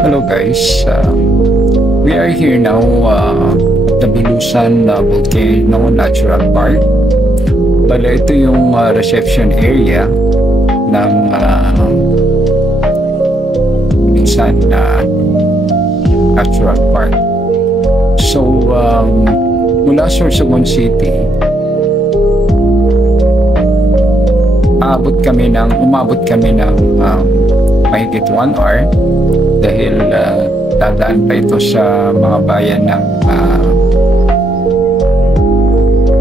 Hello guys, we are here now at the Bulusan Volcano Natural Park. Bala ito yung reception area ng Bulusan Natural Park. So mula Sorsogon City, umabot kami ng mahigit 1 hour dahil dadaan pa ito sa mga bayan ng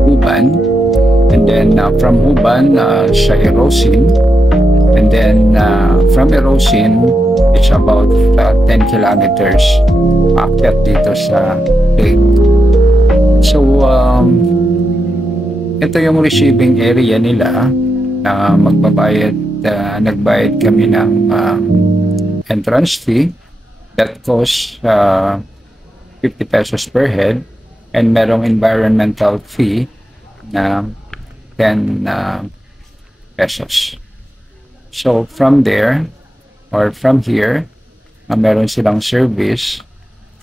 Huban, and then from Huban sa Erosin, and then from Erosin it's about 10 kilometers akyat dito sa lake. So ito yung receiving area nila na nagbayad kami ng entrance fee that costs 50 pesos per head, and merong environmental fee na 10 pesos. So from there or from here, meron silang service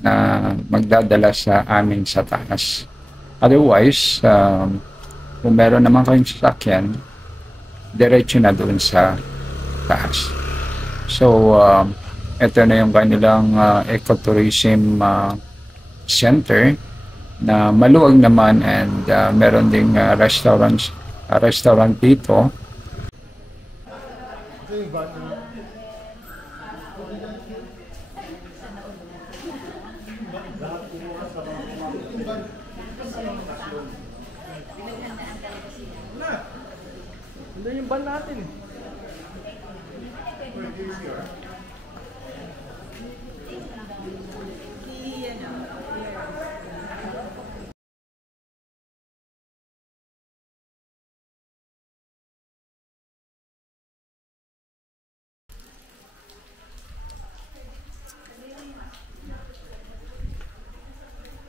na magdadala sa amin sa taas. Otherwise, kung meron naman kayong sasakyan, diretso na doon sa taas. So ito na yung kanilang ecotourism center na maluwag naman, and meron ding restaurant dito. Hindi yung ban natin eh.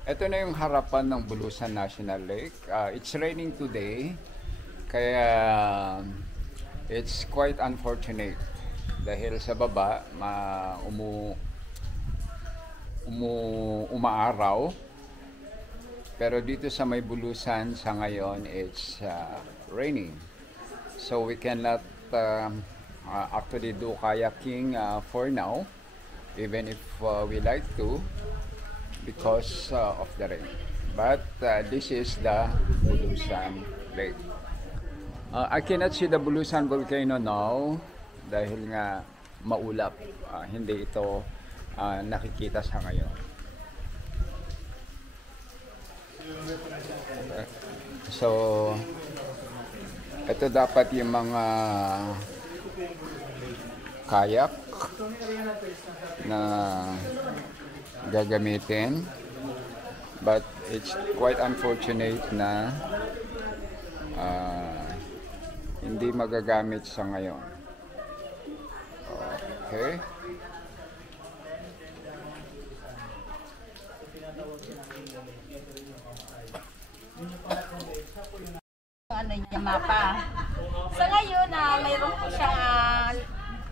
Ito na yung harapan ng Bulusan National Lake. It's raining today, kaya it's quite unfortunate dahil sa baba umaaraw, pero dito sa may Bulusan sa ngayon it's raining, so we cannot actually do kayaking for now, even if we like to, because of the rain. But this is the Bulusan Lake. I cannot see the Bulusan volcano now dahil nga maulap. Hindi ito nakikita sa ngayon. So ito dapat yung mga kayak na gagamitin, but it's quite unfortunate na hindi magagamit sa ngayon. Okay. Ano niya mapa. Sa ngayon mayroon po siyang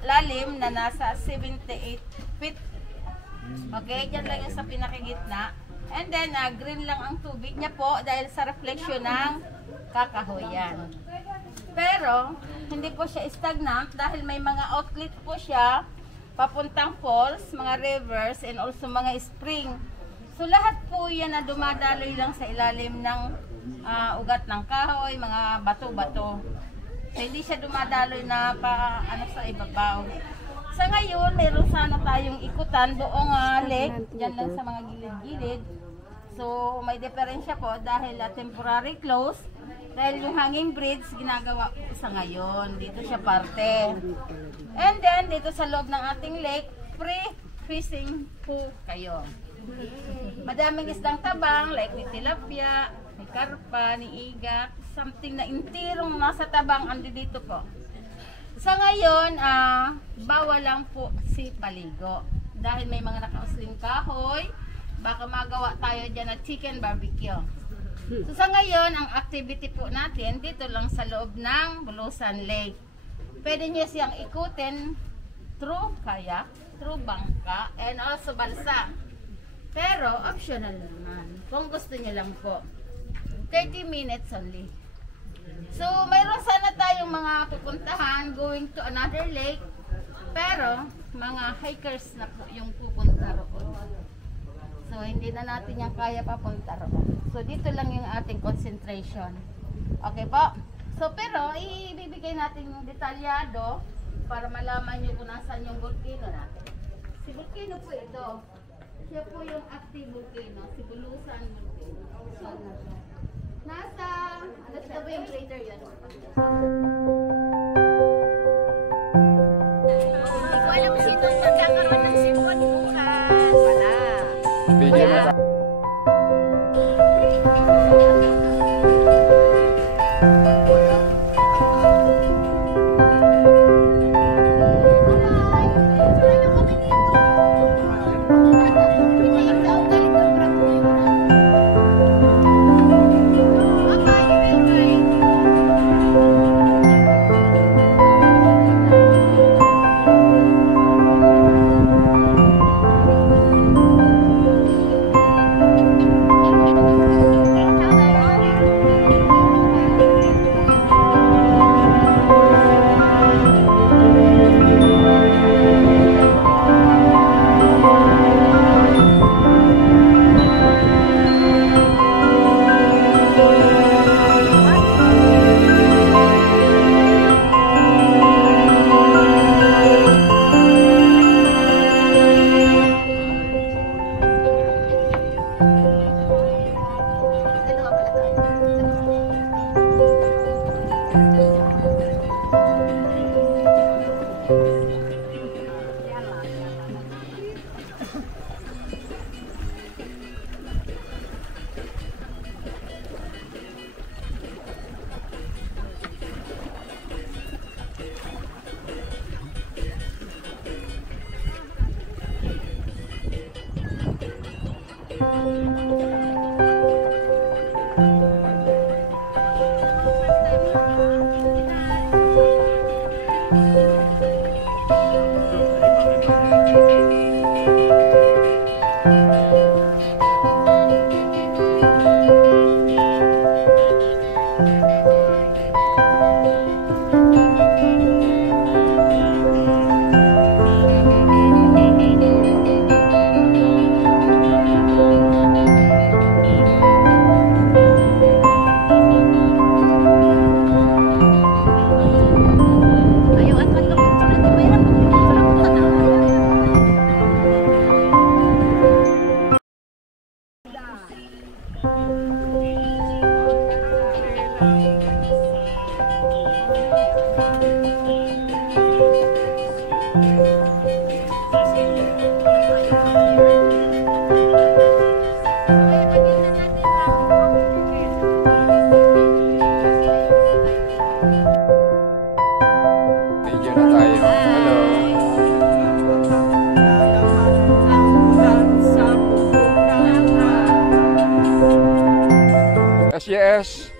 lalim na nasa 78 feet. Okay, dyan lang yung sa pinakagitna. And then, green lang ang tubig niya po dahil sa reflection ng kakahoyan. Pero, hindi po siya stagnant dahil may mga outlet po siya papuntang falls, mga rivers, and also mga spring. So, lahat po yan na dumadaloy lang sa ilalim ng ugat ng kahoy, mga bato-bato. So, hindi siya dumadaloy na sa ibabaw. Sa ngayon, mayroon sana tayong ikutan buong lake, dyan lang sa mga gilid-gilid. So, may diferensya po dahil temporary close. Dahil yung hanging bridge, ginagawa po sa ngayon. Dito siya parte. And then, dito sa loob ng ating lake, free fishing po kayo. Madaming isdang tabang, like ni tilapia, ni karpa, ni iga, something na intirong nasa tabang, andi dito po. Sa ngayon, bawal lang po si paligo. Dahil may mga nakausling kahoy, baka magawa tayo dyan na chicken barbecue. So sa ngayon, ang activity po natin dito lang sa loob ng Bulusan Lake. Pwede nyo siyang ikutin through kayak through bangka and also balsa. Pero optional naman. Kung gusto niyo lang po. 30 minutes only. So, mayroon sana tayong mga pupuntahan going to another lake. Pero, mga hikers na po yung pupunta roon. So, hindi na natin yung kaya papunta roon. So, dito lang yung ating concentration. Okay po? So, pero, ibibigay natin yung detalyado para malaman nyo kung nasaan yung volcano natin. Si volcano po ito. Siya po yung active volcano. Si Bulusan volcano. So, nasa, ano siya ba yung crater yan? Hindi ko alam sino magkakaroon ng sipon bukas. Wala. Video na tayo. Hello. Yes, yes.